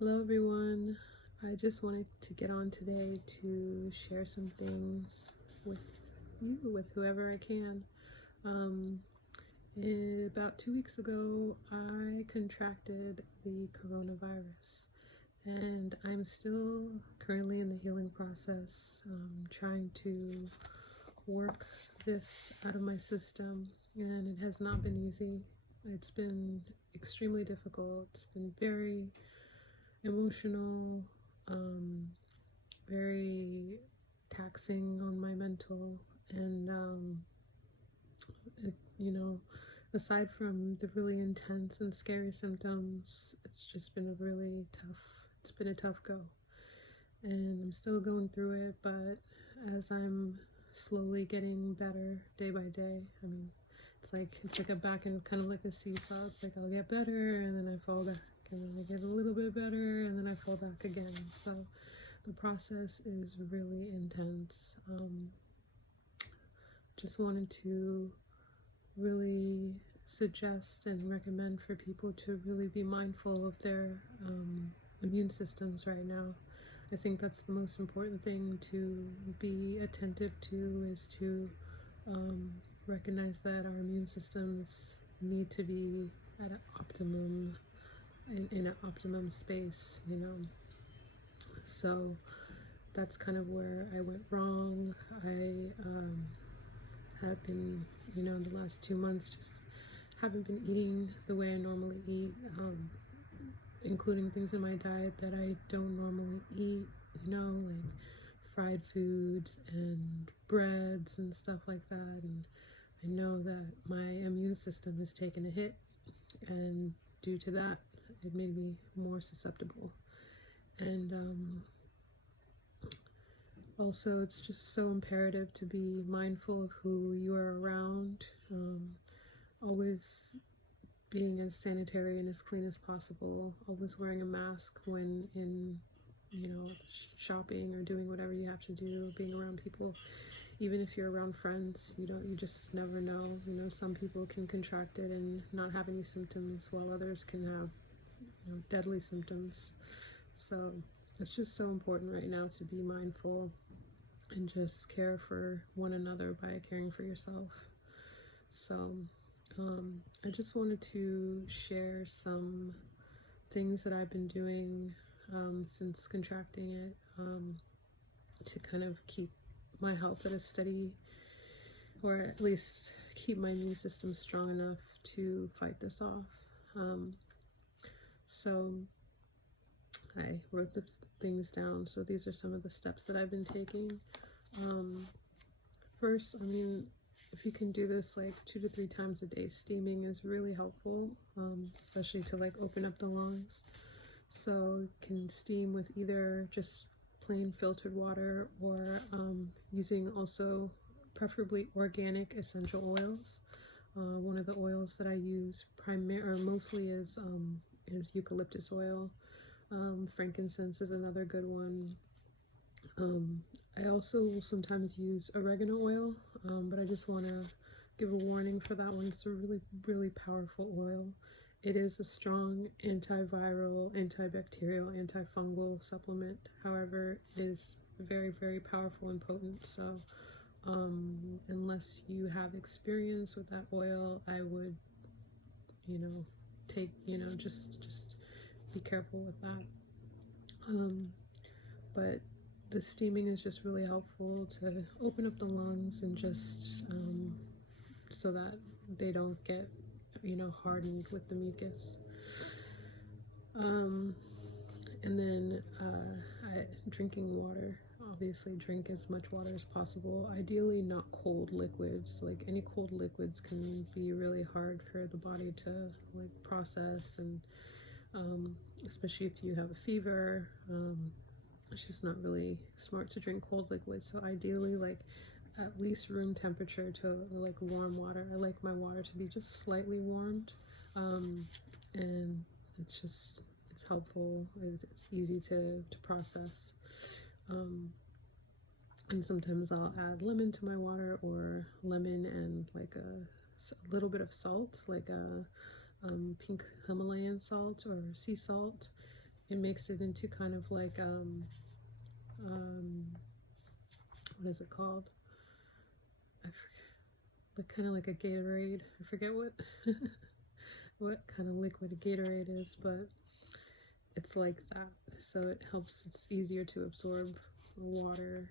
Hello everyone. I just wanted to get on today to share some things with you, with whoever I can. About 2 weeks ago, I contracted the coronavirus, and I'm still currently in the healing process, trying to work this out of my system, and it has not been easy. It's been extremely difficult. It's been very emotional, um, very taxing on my mental, and it, aside from the really intense and scary symptoms, it's just been it's been a tough go, and I'm still going through it, but as I'm slowly getting better day by day, it's like a back and kind of like a seesaw. It's like I'll get better and then I fall back, and then I get a little bit better and then I fall back again. So the process is really intense. Just wanted to really suggest and recommend for people to really be mindful of their immune systems right now. I think that's the most important thing to be attentive to, is to recognize that our immune systems need to be at an optimum, in an optimum space, So that's kind of where I went wrong. I have been, the last 2 months just haven't been eating the way I normally eat, including things in my diet that I don't normally eat, like fried foods and breads and stuff like that. And I know that my immune system has taken a hit, and due to that, it made me more susceptible. And also, it's just so imperative to be mindful of who you are around, always being as sanitary and as clean as possible, always wearing a mask when in, shopping or doing whatever you have to do, being around people. Even if you're around friends, you just never know. Some people can contract it and not have any symptoms, while others can have, deadly symptoms. So it's just so important right now to be mindful and just care for one another by caring for yourself. So I just wanted to share some things that I've been doing since contracting it, to kind of keep my health at a steady, or at least keep my immune system strong enough to fight this off. So I wrote the things down. So these are some of the steps that I've been taking. First, if you can do this like 2 to 3 times a day, steaming is really helpful, especially to like open up the lungs. So you can steam with either just plain filtered water, or using also preferably organic essential oils. One of the oils that I use mostly is eucalyptus oil. Frankincense is another good one. I also will sometimes use oregano oil, but I just want to give a warning for that one. It's a really, really powerful oil. It is a strong antiviral, antibacterial, antifungal supplement. However, it is very, very powerful and potent. So unless you have experience with that oil, I would, just be careful with that. But the steaming is just really helpful to open up the lungs, and just so that they don't get, hardened with the mucus. And then drinking water. Obviously, drink as much water as possible. Ideally, not cold liquids. Like, any cold liquids can be really hard for the body to process, and especially if you have a fever. It's just not really smart to drink cold liquids. So ideally, at least room temperature to warm water. I like my water to be just slightly warmed, and it's helpful. It's easy to process. And sometimes I'll add lemon to my water, or lemon and a little bit of salt, like a pink Himalayan salt or sea salt, it makes it into kind of like what is it called? I forget, like kind of like a Gatorade. I forget what what kind of liquid a Gatorade is, but it's like that. So it helps. It's easier to absorb water.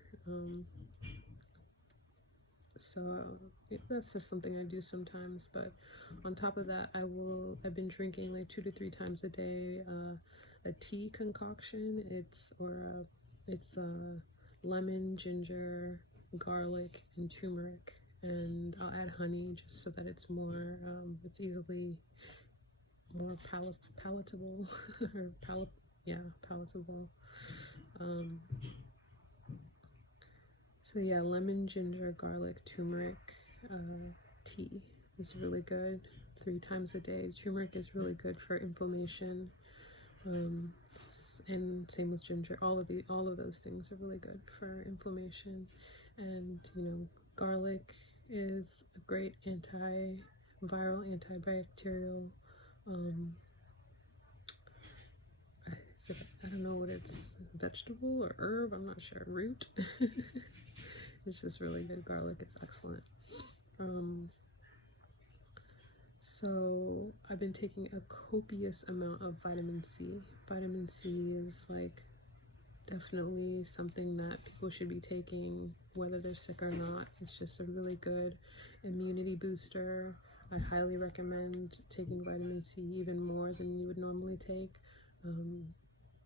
So that's just something I do sometimes. But on top of that, I've been drinking like 2 to 3 times a day a tea concoction. It's lemon, ginger, garlic, and turmeric, and I'll add honey just so that it's more it's easily more palatable or palatable. So yeah, lemon, ginger, garlic, turmeric tea is really good 3 times a day. Turmeric is really good for inflammation, and same with ginger. All of those things are really good for inflammation, and garlic is a great antiviral, antibacterial. I don't know what it's, vegetable or herb, I'm not sure, root. It's just really good. Garlic is excellent. So I've been taking a copious amount of vitamin C. Vitamin C is like definitely something that people should be taking whether they're sick or not. It's just a really good immunity booster. I highly recommend taking vitamin C even more than you would normally take.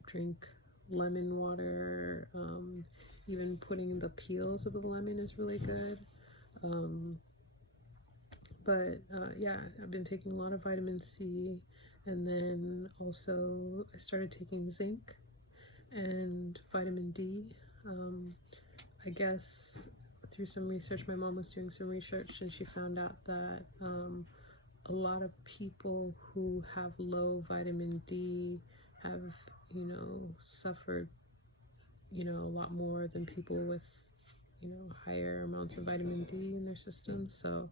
Drink lemon water. Even putting the peels of the lemon is really good. Yeah, I've been taking a lot of vitamin C, and then also I started taking zinc and vitamin D. I guess through some research, my mom was doing some research, and she found out that a lot of people who have low vitamin D have, suffered, a lot more than people with, higher amounts of vitamin D in their system. So,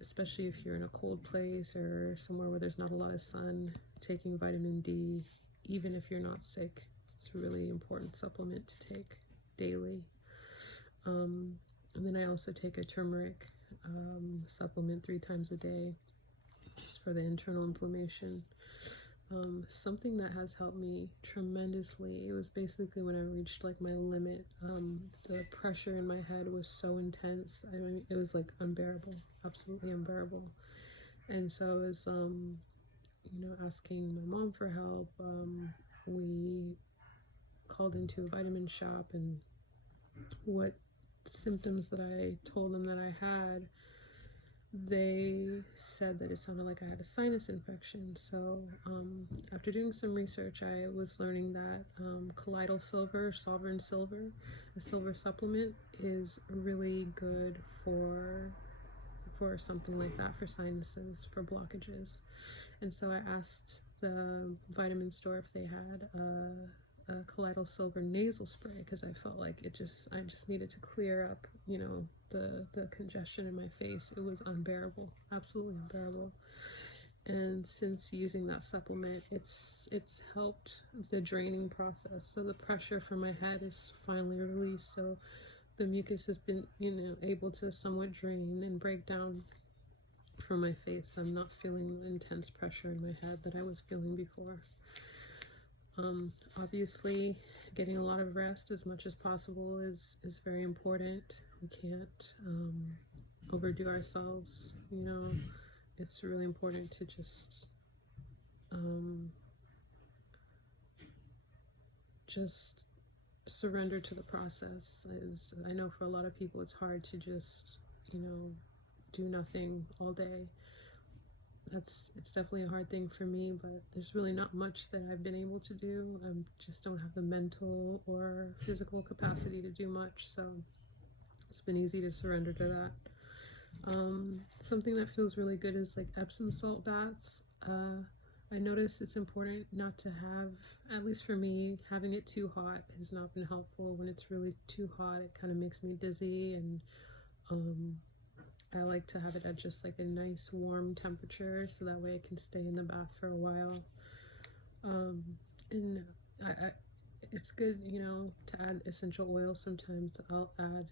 especially if you're in a cold place or somewhere where there's not a lot of sun, taking vitamin D, even if you're not sick, it's a really important supplement to take daily. And then I also take a turmeric supplement 3 times a day, just for the internal inflammation. Something that has helped me tremendously, it was basically when I reached like my limit. The pressure in my head was so intense. I mean, it was like unbearable, absolutely unbearable. And so I was, asking my mom for help. We called into a vitamin shop, and what symptoms that I told them that I had, they said that it sounded like I had a sinus infection. So after doing some research, I was learning that Colloidal Silver, Sovereign Silver, a silver supplement, is really good for something like that, for sinuses, for blockages. And so I asked the vitamin store if they had a Colloidal Silver nasal spray, because I felt like I just needed to clear up, the congestion in my face. It was unbearable, absolutely unbearable. And since using that supplement, it's helped the draining process. So the pressure from my head is finally released. So the mucus has been, able to somewhat drain and break down from my face. I'm not feeling the intense pressure in my head that I was feeling before. Obviously, getting a lot of rest as much as possible is very important. We can't overdo ourselves. It's really important to just surrender to the process. I know for a lot of people it's hard to just, do nothing all day. It's definitely a hard thing for me, but there's really not much that I've been able to do. I just don't have the mental or physical capacity to do much, so it's been easy to surrender to that. Something that feels really good is like Epsom salt baths. I notice it's important not to have, at least for me, having it too hot has not been helpful. When it's really too hot, it kind of makes me dizzy, and I like to have it at just like a nice warm temperature, so that way I can stay in the bath for a while. And I it's good, you know, to add essential oil. Sometimes I'll add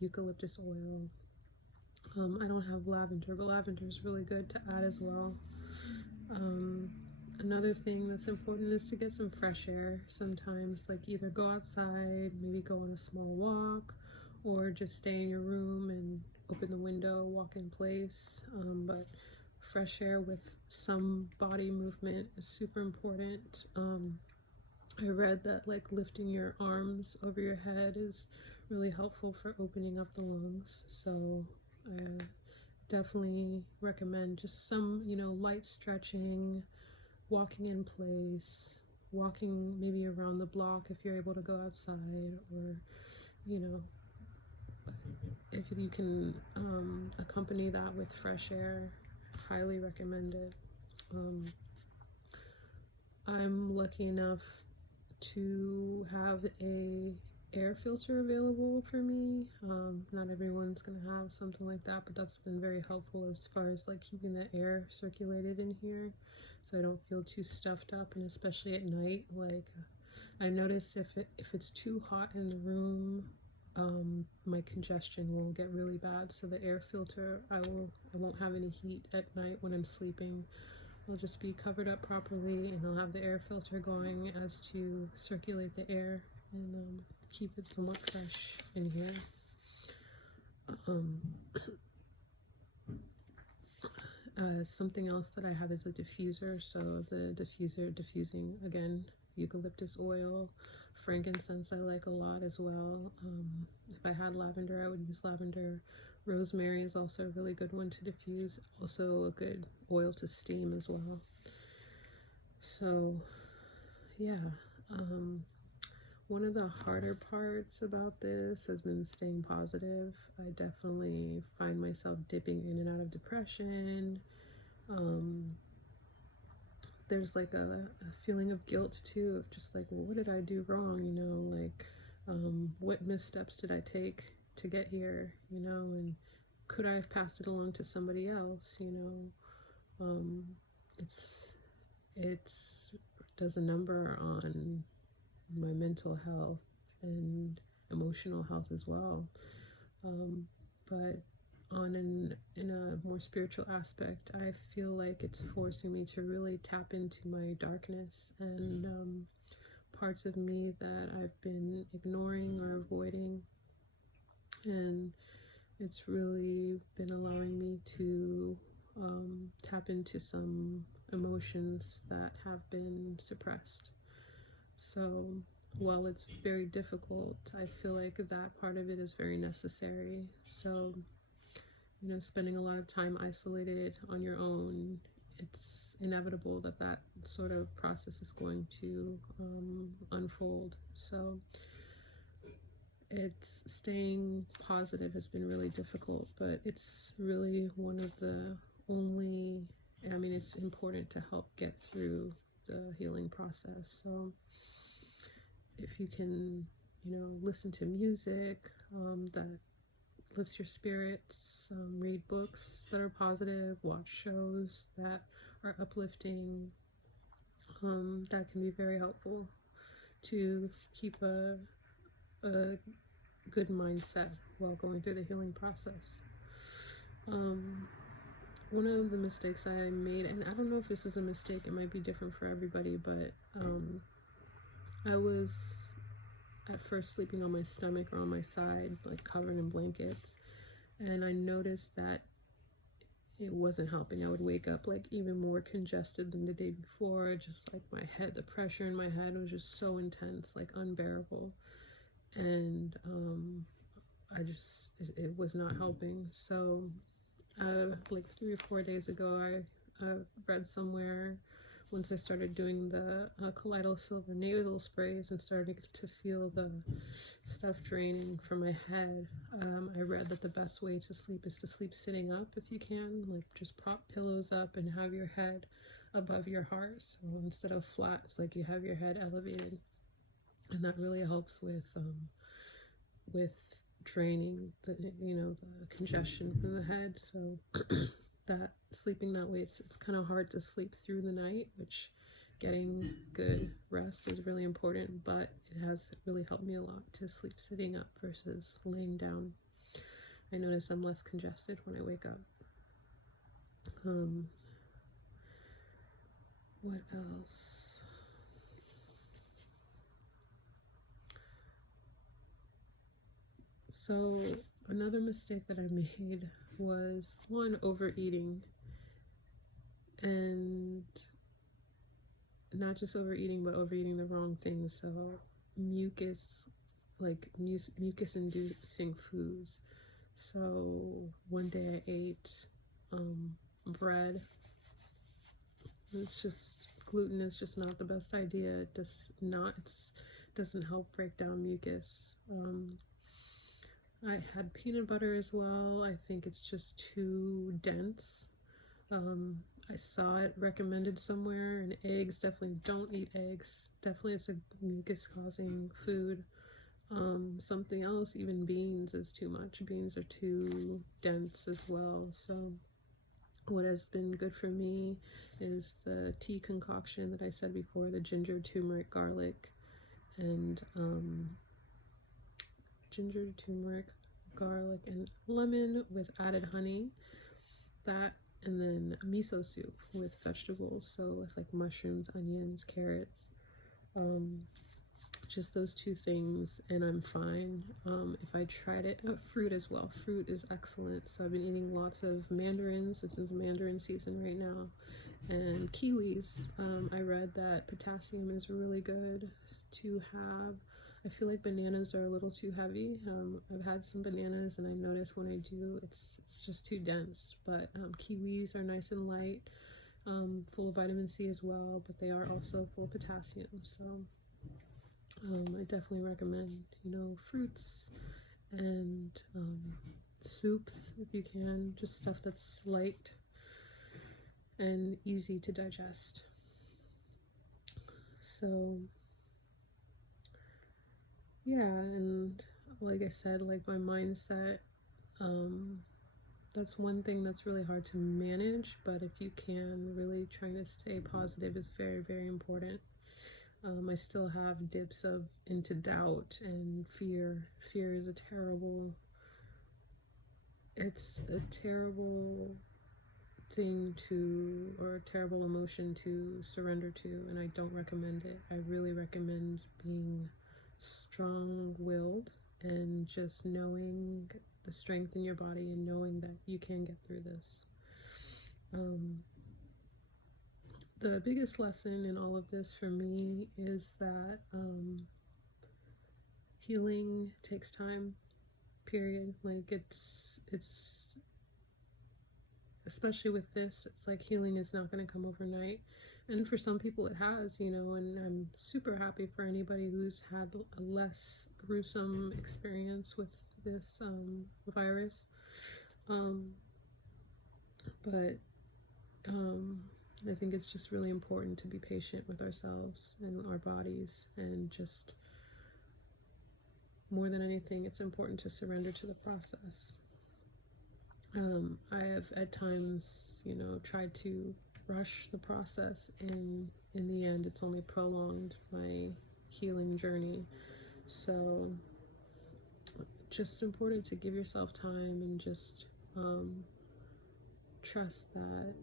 eucalyptus oil. I don't have lavender, but lavender is really good to add as well. Another thing that's important is to get some fresh air sometimes, like either go outside, maybe go on a small walk, or just stay in your room and open the window, walk in place. But fresh air with some body movement is super important. I read that like lifting your arms over your head is really helpful for opening up the lungs. So I definitely recommend just some, you know, light stretching, walking in place, walking maybe around the block if you're able to go outside, or, you know, if you can accompany that with fresh air, highly recommend it. I'm lucky enough to have a air filter available for me. Not everyone's gonna have something like that, but that's been very helpful as far as like keeping the air circulated in here, so I don't feel too stuffed up. And especially at night, like I notice if it's too hot in the room, my congestion will get really bad. So the air filter, I won't have any heat at night when I'm sleeping. I'll just be covered up properly, and I'll have the air filter going as to circulate the air and keep it somewhat fresh in here. Something else that I have is a diffuser. So the diffuser, diffusing, again, eucalyptus oil, frankincense I like a lot as well. If I had lavender, I would use lavender. Rosemary is also a really good one to diffuse, also a good oil to steam as well. So yeah, one of the harder parts about this has been staying positive. I definitely find myself dipping in and out of depression. There's like a feeling of guilt too, of just like, well, what did I do wrong, you know, like what missteps did I take to get here, you know, and could I have passed it along to somebody else, you know. It's does a number on my mental health and emotional health as well. But in a more spiritual aspect, I feel like it's forcing me to really tap into my darkness and parts of me that I've been ignoring or avoiding. And it's really been allowing me to tap into some emotions that have been suppressed. So while it's very difficult, I feel like that part of it is very necessary. So, you know, spending a lot of time isolated on your own, it's inevitable that that sort of process is going to unfold. So it's staying positive has been really difficult, but it's really one of the only, I mean, it's important to help get through the healing process. So if you can, you know, listen to music that lifts your spirits, read books that are positive, watch shows that are uplifting, that can be very helpful to keep a good mindset while going through the healing process. One of the mistakes I made, and I don't know if this is a mistake, it might be different for everybody, but I was at first sleeping on my stomach or on my side, like covered in blankets, and I noticed that it wasn't helping. I would wake up like even more congested than the day before, just like my head, the pressure in my head was just so intense, like unbearable. And it was not helping. So like 3 or 4 days ago, I read somewhere, once I started doing the Colloidal Silver nasal sprays and started to feel the stuff draining from my head, I read that the best way to sleep is to sleep sitting up if you can, like just prop pillows up and have your head above your heart. So instead of flat, it's like you have your head elevated, and that really helps with draining the, you know, the congestion from the head. So that sleeping that way, it's kind of hard to sleep through the night, which getting good rest is really important, but it has really helped me a lot to sleep sitting up versus laying down. I notice I'm less congested when I wake up. What else? So another mistake that I made was, one, overeating. And not just overeating, but overeating the wrong things. So mucus, like mucus inducing foods. So one day I ate bread. It's just, gluten is just not the best idea. It doesn't help break down mucus. I had peanut butter as well. I think it's just too dense. I saw it recommended somewhere, and eggs, definitely don't eat eggs. Definitely it's a mucus causing food. Something else, even beans is too much. Beans are too dense as well. So what has been good for me is the tea concoction that I said before, the ginger, turmeric, garlic, and ginger, turmeric, garlic, and lemon with added honey. That, and then miso soup with vegetables, so with like mushrooms, onions, carrots, just those two things, and I'm fine. If I tried it, fruit as well. Fruit is excellent. So I've been eating lots of mandarins. This is mandarin season right now, and kiwis. I read that potassium is really good to have. I feel like bananas are a little too heavy. I've had some bananas, and I notice when I do, it's just too dense. But kiwis are nice and light, full of vitamin C as well, but they are also full of potassium. So I definitely recommend, fruits and soups if you can, just stuff that's light and easy to digest. So yeah, and like I said, like my mindset, that's one thing that's really hard to manage, but if you can, really trying to stay positive is very, very important. I still have dips into doubt and fear. Fear is it's a terrible thing or a terrible emotion to surrender to, and I don't recommend it. I really recommend being strong-willed and just knowing the strength in your body and knowing that you can get through this. The biggest lesson in all of this for me is that healing takes time, period. Like it's especially with this, it's like healing is not going to come overnight. And for some people it has, and I'm super happy for anybody who's had a less gruesome experience with this virus. But I think it's just really important to be patient with ourselves and our bodies, and just more than anything, it's important to surrender to the process. I have at times, tried to rush the process, and in the end, it's only prolonged my healing journey. So just important to give yourself time and just trust that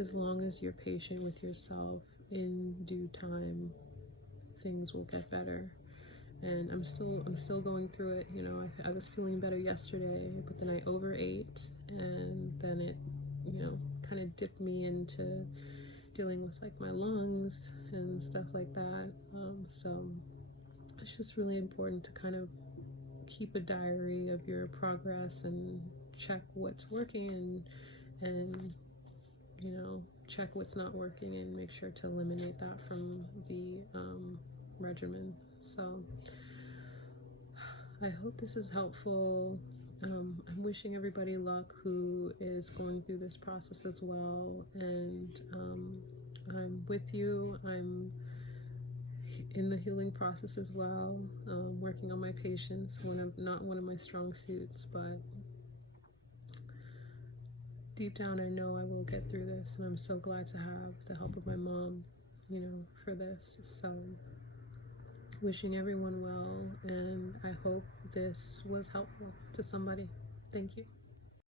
as long as you're patient with yourself, in due time, things will get better. And I'm still going through it. I was feeling better yesterday, but then I overate, and then it, kind of dipped me into dealing with like my lungs and stuff like that. So it's just really important to kind of keep a diary of your progress and check what's working and check what's not working, and make sure to eliminate that from the regimen. So I hope this is helpful. I'm wishing everybody luck who is going through this process as well, and I'm with you. I'm in the healing process as well, working on my patience, not one of my strong suits, but deep down I know I will get through this, and I'm so glad to have the help of my mom, you know, for this. So wishing everyone well, and I hope this was helpful to somebody. Thank you.